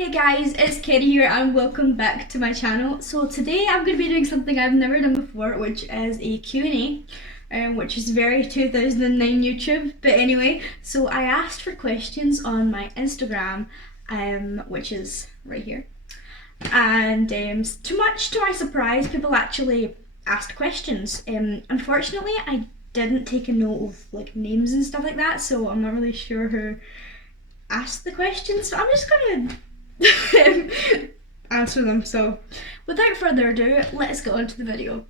Hey guys, it's Katie here and welcome back to my channel. So today I'm going to be doing something I've never done before, which is a Q&A, which is very 2009 YouTube. But anyway, so I asked for questions on my Instagram, which is right here. And too much to my surprise, people actually asked questions. Unfortunately, I didn't take a note of like names and stuff like that, so I'm not really sure who asked the questions. So I'm just gonna answer them. So without further ado, let's get on to the video.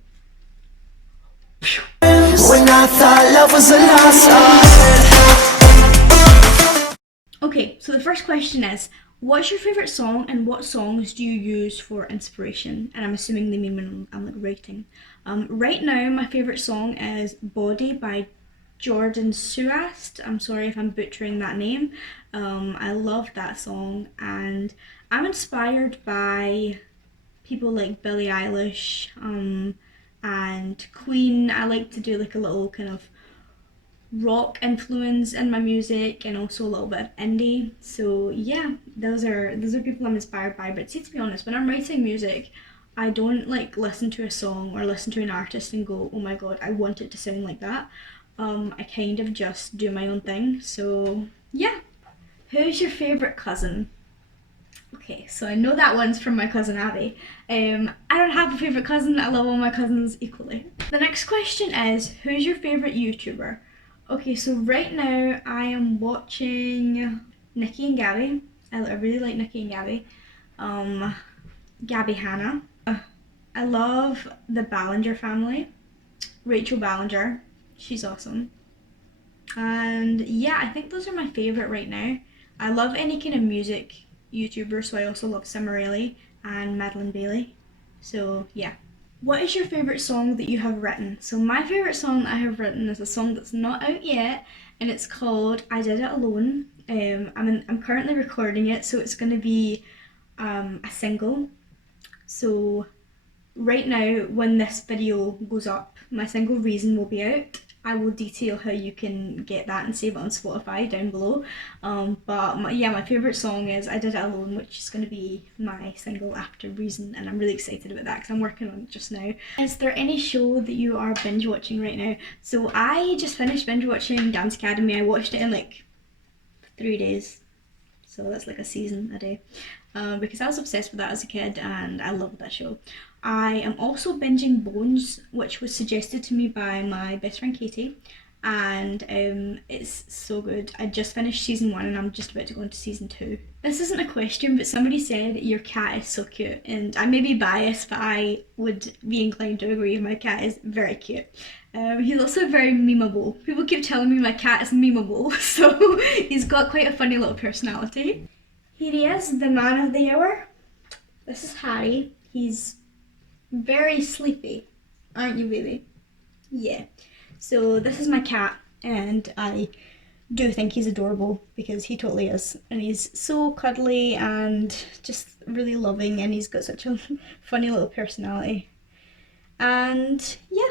When I thought love was a lost art. Okay, so the first question is, what's your favourite song and what songs do you use for inspiration? And I'm assuming they mean when I'm like writing. Right now my favourite song is Body by Jordan Suast. I'm sorry if I'm butchering that name. I love that song and I'm inspired by people like Billie Eilish and Queen. I like to do like a little kind of rock influence in my music and also a little bit of indie. So yeah, those are people I'm inspired by. But see, to be honest, when I'm writing music, I don't like listen to a song or listen to an artist and go, oh my god, I want it to sound like that. I kind of just do my own thing. So yeah. Who's your favourite cousin? Okay, so I know that one's from my cousin Abby. I don't have a favourite cousin, I love all my cousins equally. The next question is, who's your favourite YouTuber? Okay, so right now I am watching Nikki and Gabby. I really like Nikki and Gabby. Gabby Hannah. I love the Ballinger family. Rachel Ballinger, she's awesome. And yeah, I think those are my favourite right now. I love any kind of music YouTuber, so I also love Summerelli and Madeline Bailey. So yeah. What is your favourite song that you have written? So my favourite song that I have written is a song that's not out yet, and it's called I Did It Alone. I'm currently recording it, so it's going to be a single. So right now, when this video goes up, my single Reason will be out. I will detail how you can get that and save it on Spotify down below. But my favourite song is I Did It Alone, which is going to be my single after Reason, and I'm really excited about that because I'm working on it just now. Is there any show that you are binge watching right now? So I just finished binge watching Dance Academy. I watched it in like 3 days. So that's like a season a day. Because I was obsessed with that as a kid and I loved that show. I am also binging Bones, which was suggested to me by my best friend Katie, and it's so good. I just finished season 1 and I'm just about to go into season 2. This isn't a question, but somebody said your cat is so cute, and I may be biased, but I would be inclined to agree. My cat is very cute. He's also very memeable. People keep telling me my cat is memeable, so he's got quite a funny little personality. Here he is, the man of the hour. This is Harry. He's very sleepy, aren't you, baby? Yeah. So this is my cat, and I do think he's adorable because he totally is, and he's so cuddly and just really loving, and he's got such a funny little personality. And yeah.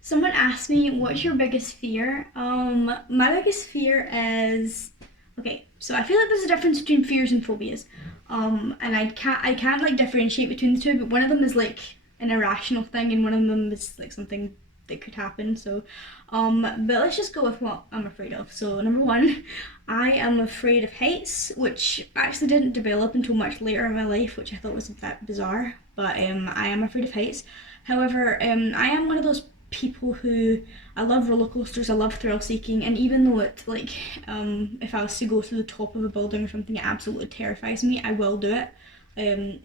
Someone asked me, what's your biggest fear? My biggest fear is, okay, so I feel like there's a difference between fears and phobias. And I can't like differentiate between the two, but one of them is like an irrational thing and one of them is like something that could happen. So but let's just go with what I'm afraid of. So number 1, I am afraid of heights, which actually didn't develop until much later in my life, which I thought was a bit bizarre, but I am afraid of heights. However, I am one of those people who, I love roller coasters, I love thrill seeking, and even though it like if I was to go to the top of a building or something, it absolutely terrifies me, I will do it.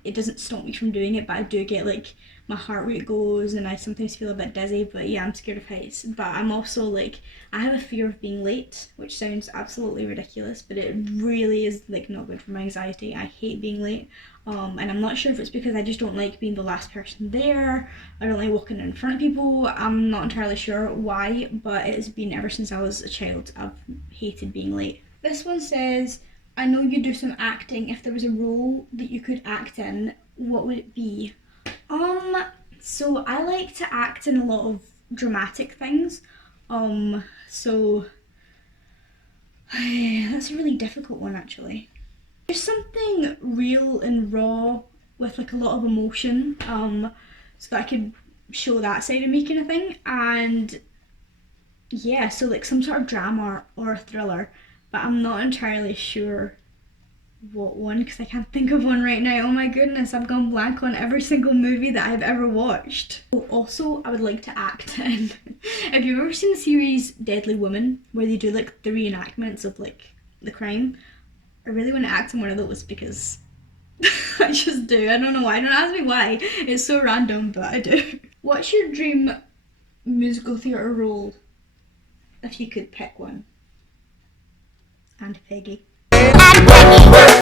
It doesn't stop me from doing it, but I do get like, my heart rate goes and I sometimes feel a bit dizzy. But yeah, I'm scared of heights. But I'm also like, I have a fear of being late, which sounds absolutely ridiculous, but it really is like not good for my anxiety. I hate being late. And I'm not sure if it's because I just don't like being the last person there. I don't like walking in front of people. I'm not entirely sure why, but it's been ever since I was a child. I've hated being late. This one says, I know you do some acting. If there was a role that you could act in, what would it be? So I like to act in a lot of dramatic things. So that's a really difficult one actually. There's something real and raw with like a lot of emotion, so that I could show that side of me kind of thing. And yeah, so like some sort of drama or a thriller, but I'm not entirely sure what one because I can't think of one right now. Oh my goodness, I've gone blank on every single movie that I've ever watched. Oh, also, I would like to act in. Have you ever seen the series Deadly Woman, where they do like the reenactments of like the crime? I really want to act in one of those because I just do. I don't know why. Don't ask me why. It's so random, but I do. What's your dream musical theatre role if you could pick one? And Peggy.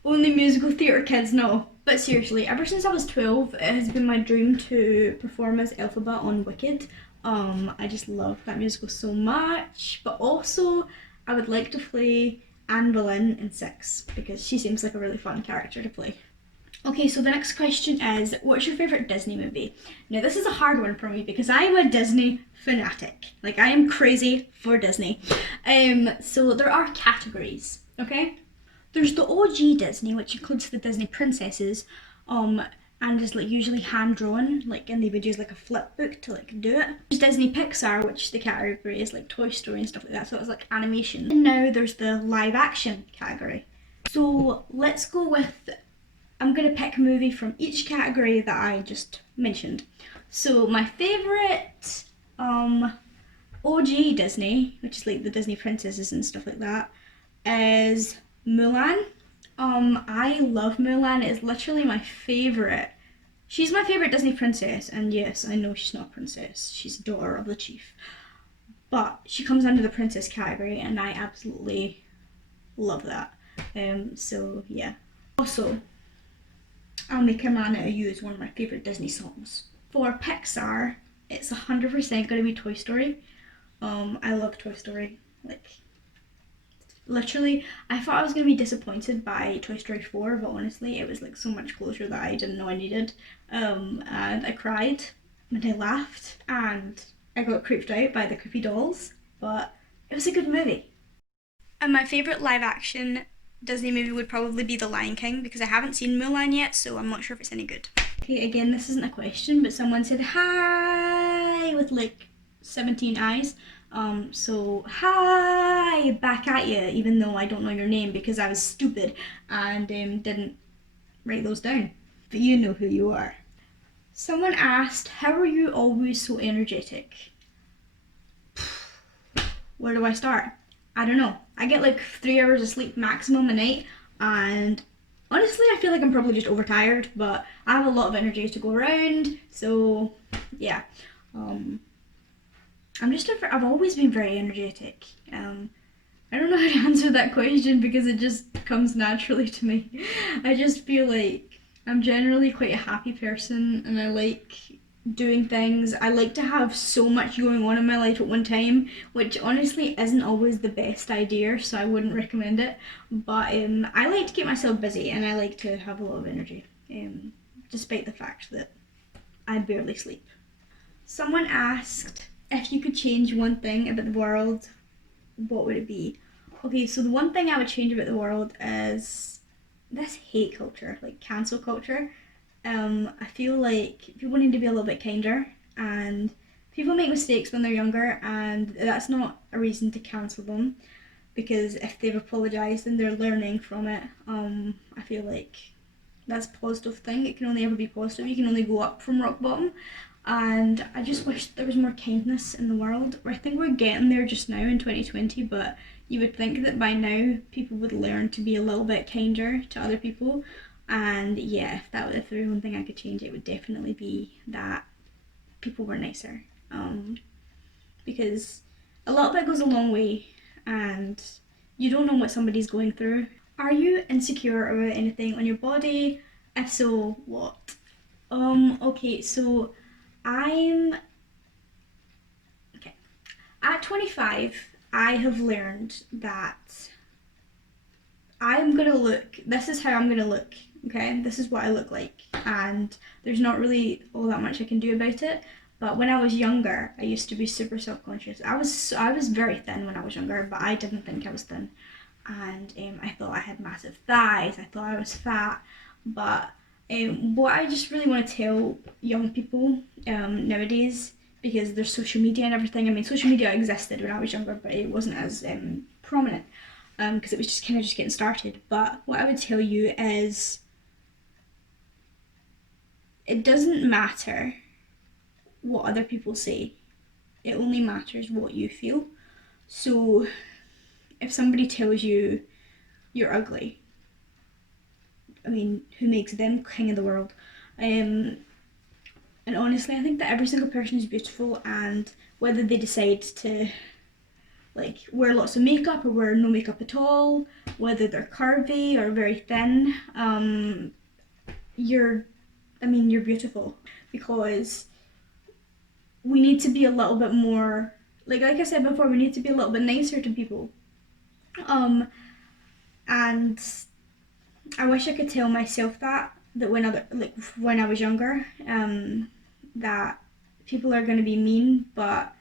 Only musical theatre kids know. But seriously, ever since I was 12, it has been my dream to perform as Elphaba on Wicked. I just love that musical so much. But also, I would like to play Anne Boleyn in Six because she seems like a really fun character to play. Okay, so the next question is, what's your favourite Disney movie? Now, this is a hard one for me because I am a Disney fanatic. Like, I am crazy for Disney. So there are categories, okay? There's the OG Disney, which includes the Disney princesses, and is like usually hand drawn, like, and they would use like a flip book to like do it. There's Disney Pixar, which the category is like Toy Story and stuff like that, so it's like animation. And now there's the live action category. So let's go with, I'm gonna pick a movie from each category that I just mentioned. So my favourite OG Disney, which is like the Disney princesses and stuff like that, is Mulan. I love Mulan. It's literally my favourite. She's my favourite Disney princess, and yes, I know she's not a princess. She's a daughter of the chief. But she comes under the princess category, and I absolutely love that. So yeah. Also, I'll Make a Man Out of You is one of my favourite Disney songs. For Pixar, it's 100% going to be Toy Story. I love Toy Story. Like, literally, I thought I was going to be disappointed by Toy Story 4, but honestly, it was like so much closure that I didn't know I needed. And I cried, and I laughed, and I got creeped out by the creepy dolls, but it was a good movie. And my favourite live action Disney movie would probably be The Lion King because I haven't seen Mulan yet, so I'm not sure if it's any good. Okay, again, this isn't a question, but someone said hi with like 17 eyes. So hi back at you, even though I don't know your name because I was stupid and didn't write those down. But you know who you are. Someone asked, how are you always so energetic? Where do I start? I don't know. I get like 3 hours of sleep maximum a night, and honestly, I feel like I'm probably just overtired, but I have a lot of energy to go around, so yeah. I've always been very energetic. I don't know how to answer that question because it just comes naturally to me. I just feel like I'm generally quite a happy person and I like doing things. I like to have so much going on in my life at one time, which honestly isn't always the best idea, so I wouldn't recommend it. But I like to keep myself busy and I like to have a lot of energy, despite the fact that I barely sleep. Someone asked, if you could change one thing about the world, what would it be? Okay, so the one thing I would change about the world is this hate culture, like cancel culture. I feel like people need to be a little bit kinder, and people make mistakes when they're younger, and that's not a reason to cancel them because if they've apologized and they're learning from it, I feel like that's a positive thing. It can only ever be positive. You can only go up from rock bottom. And I just wish there was more kindness in the world. I think we're getting there just now in 2020, but you would think that by now people would learn to be a little bit kinder to other people. And yeah, if there was one thing I could change, it would definitely be that people were nicer. Because a little bit goes a long way, and you don't know what somebody's going through. Are you insecure about anything on your body? If so, what? Okay, so I'm okay. At 25, I have learned that I'm gonna look. This is how I'm gonna look. Okay, this is what I look like, and there's not really all that much I can do about it. But when I was younger, I used to be super self-conscious. I was very thin when I was younger, but I didn't think I was thin. and I thought I had massive thighs, I thought I was fat, but what I just really want to tell young people nowadays, because there's social media and everything. I mean, social media existed when I was younger, but it wasn't as prominent because it was just kind of just getting started. But what I would tell you is, it doesn't matter what other people say. It only matters what you feel. So if somebody tells you you're ugly, I mean, who makes them king of the world? And honestly, I think that every single person is beautiful, and whether they decide to like wear lots of makeup or wear no makeup at all, whether they're curvy or very thin, you're beautiful, because we need to be a little bit more, like I said before, we need to be a little bit nicer to people. And I wish I could tell myself that when I was younger, that people are going to be mean, but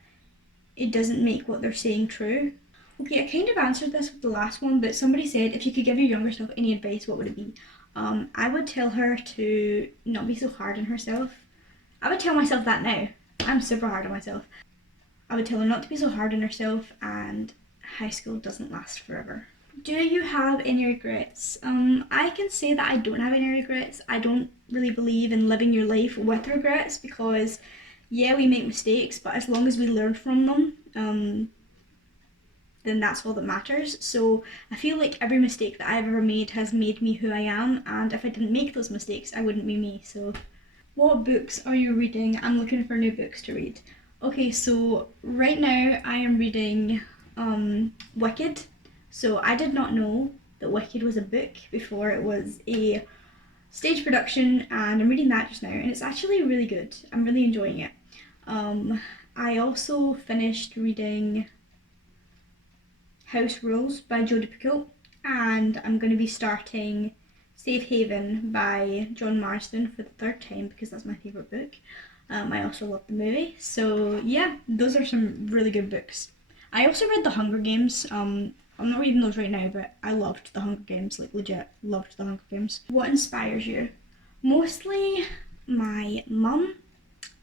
it doesn't make what they're saying true. Okay, I kind of answered this with the last one, but somebody said, if you could give your younger self any advice, what would it be? I would tell her to not be so hard on herself. I would tell myself that now. I'm super hard on myself. I would tell her not to be so hard on herself, and high school doesn't last forever. Do you have any regrets? I can say that I don't have any regrets. I don't really believe in living your life with regrets, because yeah, we make mistakes, but as long as we learn from them, then that's all that matters. So I feel like every mistake that I've ever made has made me who I am, and if I didn't make those mistakes, I wouldn't be me. So what books are you reading? I'm looking for new books to read. Okay, so right now I am reading Wicked. So I did not know that Wicked was a book before it was a stage production, and I'm reading that just now, and it's actually really good. I'm really enjoying it. I also finished reading House Rules by Jodi Picoult, and I'm going to be starting Safe Haven by John Marsden for the third time, because that's my favourite book. I also love the movie. So yeah, those are some really good books. I also read The Hunger Games. I'm not reading those right now, but I loved The Hunger Games, like legit loved The Hunger Games. What inspires you? Mostly my mum.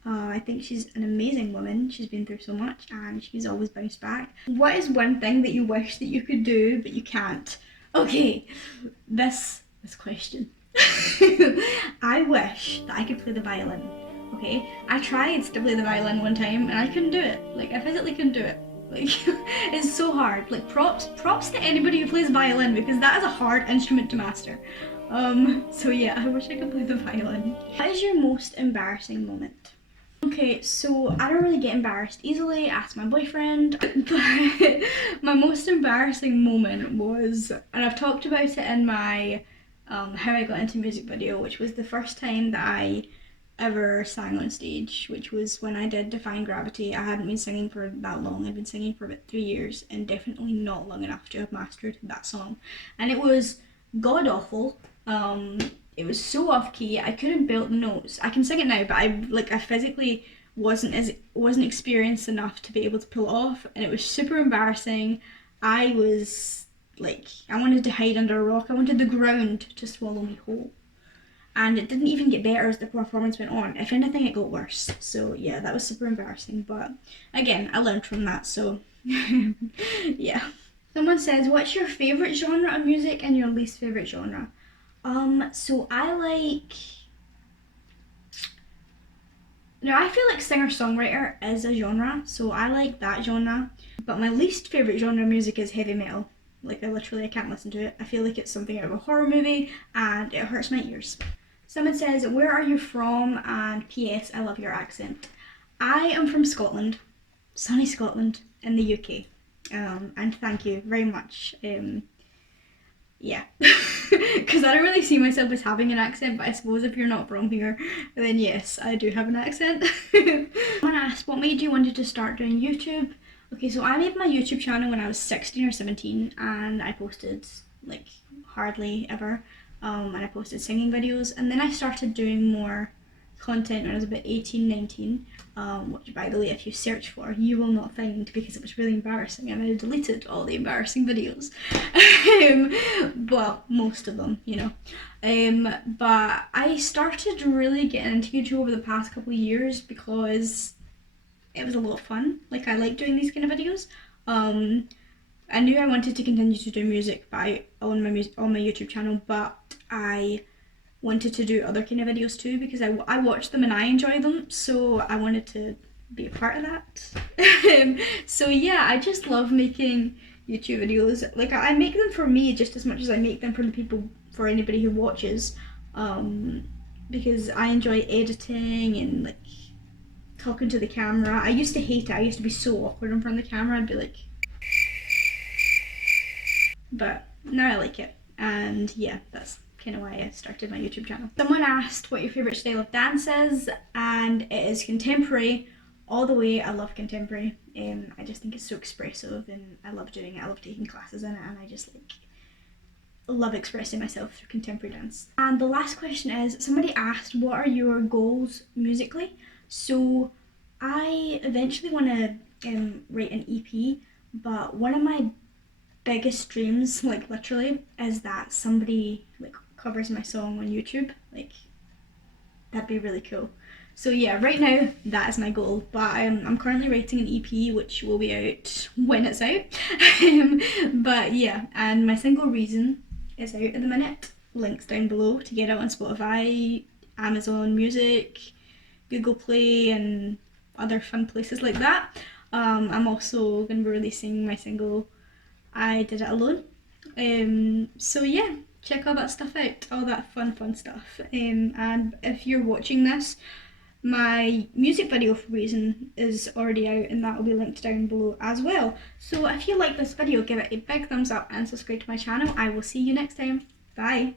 I think she's an amazing woman. She's been through so much and she's always bounced back. What is one thing that you wish that you could do but you can't? Okay, this question. I wish that I could play the violin. Okay, I tried to play the violin one time and I couldn't do it. Like, I physically couldn't do it. Like, it's so hard. Like, props to anybody who plays violin, because that is a hard instrument to master. So yeah, I wish I could play the violin. What is your most embarrassing moment? Okay, so I don't really get embarrassed easily, ask my boyfriend, but my most embarrassing moment was, and I've talked about it in my How I Got Into Music video, which was the first time that I ever sang on stage, which was when I did Defying Gravity. I hadn't been singing for that long. I'd been singing for about 3 years, and definitely not long enough to have mastered that song. And it was god awful. It was so off key. I couldn't belt the notes. I can sing it now, but I physically wasn't experienced enough to be able to pull it off, and it was super embarrassing. I was like, I wanted to hide under a rock. I wanted the ground to swallow me whole. And it didn't even get better as the performance went on. If anything, it got worse. So yeah, that was super embarrassing. But again, I learned from that, so yeah. Someone says, what's your favourite genre of music and your least favourite genre? So I feel like singer-songwriter is a genre, so I like that genre. But my least favourite genre of music is heavy metal. Like, I can't listen to it. I feel like it's something out of a horror movie, and it hurts my ears. Someone says, where are you from? And P.S. I love your accent. I am from Scotland, sunny Scotland in the UK. And thank you very much. Yeah, because I don't really see myself as having an accent, but I suppose if you're not from here, then yes, I do have an accent. I want to ask, what made you want to start doing YouTube? Okay, so I made my YouTube channel when I was 16 or 17, and I posted like hardly ever, and I posted singing videos, and then I started doing more content when I was about 18, 19, which by the way, if you search for, you will not find, because it was really embarrassing and I deleted all the embarrassing videos. Well, most of them, you know. But I started really getting into YouTube over the past couple of years because it was a lot of fun. Like, I like doing these kind of videos. I knew I wanted to continue to do music on my YouTube channel, but I wanted to do other kind of videos too because I watch them and I enjoy them, so I wanted to be a part of that. So yeah, I just love making YouTube videos. Like, I make them for me just as much as I make them for anybody who watches, because I enjoy editing and like talking to the camera. I used to hate it. I used to be so awkward in front of the camera. I'd be like, but now I like it, and yeah, that's kind of why I started my YouTube channel. Someone asked what your favourite style of dance is, and it is contemporary all the way. I love contemporary. I just think it's so expressive and I love doing it. I love taking classes in it, and I just like love expressing myself through contemporary dance. And the last question is, somebody asked, what are your goals musically? So I eventually want to write an EP, but one of my biggest dreams, like literally, is that somebody like covers my song on YouTube. Like, that'd be really cool. So yeah, right now that is my goal, but I'm currently writing an EP which will be out when it's out. But yeah, and my single Reason is out at the minute. Links down below to get it on Spotify, Amazon Music, Google Play, and other fun places like that. I'm also going to be releasing my single I Did It Alone. So yeah, check all that stuff out, all that fun stuff. And if you're watching this, my music video for Reason is already out, and that will be linked down below as well. So if you like this video, give it a big thumbs up and subscribe to my channel. I will see you next time. Bye.